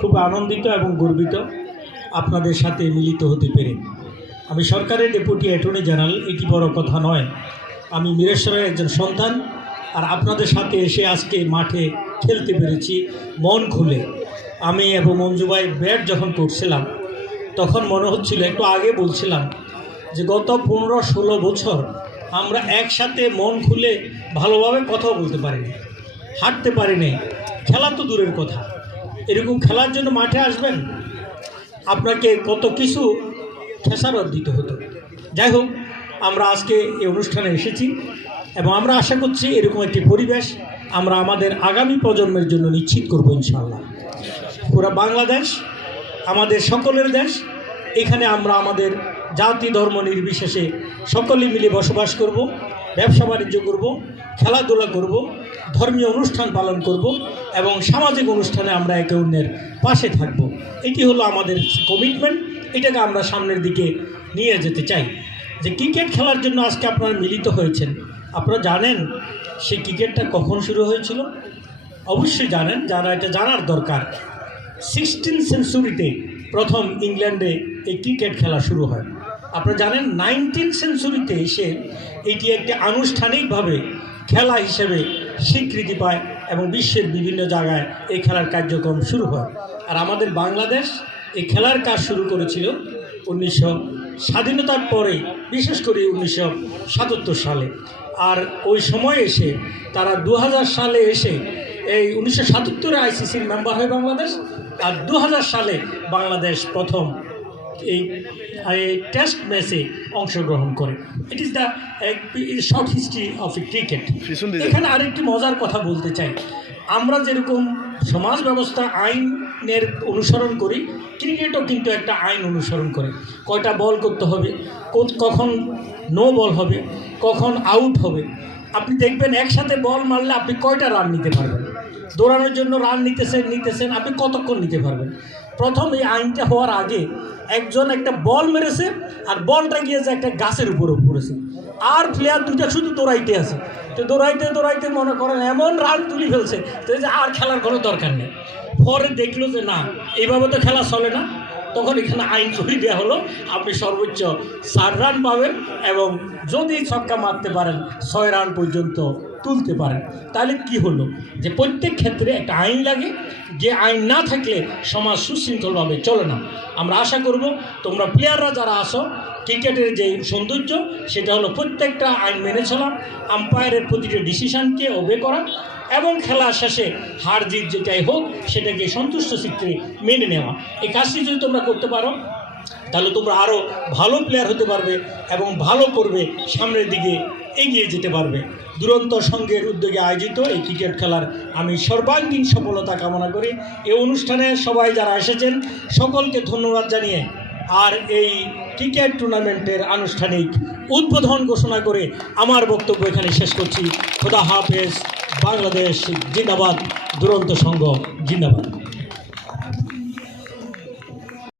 খুব আনন্দিত এবং গর্বিত আপনাদের সাথে মিলিত হতে পেরে। আমি সরকারের ডেপুটি অ্যাটর্নি জেনারেল, এটি বড় কথা নয়। আমি মিরেশ্বরের একজন সন্তান, আর আপনাদের সাথে এসে আজকে মাঠে খেলতে পেরেছি, মন খুলে। আমি এবং মঞ্জুবাই ব্যাট যখন করছিলাম, তখন মনে হচ্ছিল, একটু আগে বলছিলাম যে, গত পনেরো ষোলো বছর আমরা একসাথে মন খুলে ভালোভাবে কথাও বলতে পারিনি, হাঁটতে পারিনি, খেলা তো দূরের কথা। এরকম খেলার জন্য মাঠে আসবেন, আপনাকে কত কিছু খেসারত দিতে হতো। যাই হোক, আমরা আজকে এই অনুষ্ঠানে এসেছি এবং আমরা আশা করছি এরকম একটি পরিবেশ আমরা আমাদের আগামী প্রজন্মের জন্য নিশ্চিত করব ইনশাল্লাহ পুরা বাংলাদেশ, আমাদের সকলের দেশ, এখানে আমরা আমাদের জাতি ধর্ম নির্বিশেষে সকলে মিলে বসবাস করব। ব্যবসা বাণিজ্য করব, খেলাধুলা করব, ধর্মীয় অনুষ্ঠান পালন করব এবং সামাজিক অনুষ্ঠানে আমরা একে অন্যের পাশে থাকব। এটি হলো আমাদের কমিটমেন্ট এটাকে আমরা সামনের দিকে নিয়ে যেতে চাই। যে ক্রিকেট খেলার জন্য আজকে আপনারা মিলিত হয়েছেন, আপনারা জানেন সেই ক্রিকেটটা কখন শুরু হয়েছিল? অবশ্যই জানেন, যারা এটা জানার দরকার সিক্সটিন সেঞ্চুরিতে প্রথম ইংল্যান্ডে এই ক্রিকেট খেলা শুরু হয়। আপনারা জানেন নাইনটিন সেঞ্চুরিতে এসে এটি একটি আনুষ্ঠানিকভাবে খেলা হিসেবে স্বীকৃতি পায় এবং বিশ্বের বিভিন্ন জায়গায় এই খেলার কার্যক্রম শুরু হয়। আর আমাদের বাংলাদেশ এই খেলার কাজ শুরু করেছিল উনিশশো স্বাধীনতার পরে, বিশেষ করে উনিশশো সাতাত্তর সালে। আর ওই সময় এসে তারা দু হাজার সালে এসে এই উনিশশো সাতাত্তরে আইসিসির মেম্বার হয় বাংলাদেশ, আর দু হাজার সালে বাংলাদেশ প্রথম এই টেস্ট ম্যাচে অংশগ্রহণ করে। It is the short history of a cricket এখানে আরেকটি মজার কথা বলতে চাই। আমরা যেরকম সমাজ ব্যবস্থা আইনের অনুসরণ করি ক্রিকেটও কিন্তু একটা আইন অনুসরণ করে। কয়টা বল করতে হবে কখন নো বল হবে কখন আউট হবে। আপনি দেখবেন একসাথে বল মারলে আপনি কয়টা রান নিতে পারবেন? দৌড়ানোর জন্য রান নিতেছেন নিতেছেন, আপনি কতক্ষণ নিতে পারবেন? প্রথম এই আইনটা হওয়ার আগে একজন একটা বল মেরেছে আর বলটা গিয়েছে একটা গাছের উপরে পড়েছে। আর প্লেয়ার দুইটা শুধু দৌড়াইতে আছে। তো দৌড়াইতে দৌড়াইতে মনে করেন এমন রান তুলি ফেলছে তো যে আর খেলার কোনো দরকার নেই। পরে দেখল যে না, এইভাবে তো খেলা চলে না। তখন এখানে আইন তৈরি দেওয়া হলো। আপনি সর্বোচ্চ চার রান পাবেন এবং যদি ছক্কা মারতে পারেন ছয় রান পর্যন্ত তুলতে পারেন। তাহলে কি হলো? যে প্রত্যেক ক্ষেত্রে একটা আইন লাগে, যে আইন না থাকলে সমাজ সুশৃঙ্খলভাবে চলে না। আমরা আশা করব তোমরা প্লেয়াররা যারা আসো ক্রিকেটের যে সৌন্দর্য, সেটা হলো প্রত্যেকটা আইন মেনে চলা আম্পায়ারের প্রতিটি ডিসিশনকে ওবে করা এবং খেলা শেষে হার জিত যেটাই হোক, সেটাকে সন্তুষ্ট চিত্রে মেনে নেওয়া। এই কাজটি যদি তোমরা করতে পারো তাহলে তোমরা আরও ভালো প্লেয়ার হতে পারবে এবং ভালো করবে, সামনের দিকে এগিয়ে যেতে পারবে। দুরন্ত সংঘের উদ্যোগে আয়োজিত এই ক্রিকেট খেলার আমি সর্বাঙ্গীন সফলতা কামনা করি। এই অনুষ্ঠানে সবাই যারা এসেছেন, সকলকে ধন্যবাদ জানিয়ে আর এই ক্রিকেট টুর্নামেন্টের আনুষ্ঠানিক উদ্বোধন ঘোষণা করে আমার বক্তব্য এখানে শেষ করছি। খোদা হাফেজ, বাংলাদেশ জিন্দাবাদ, দুরন্ত সংঘ জিন্দাবাদ।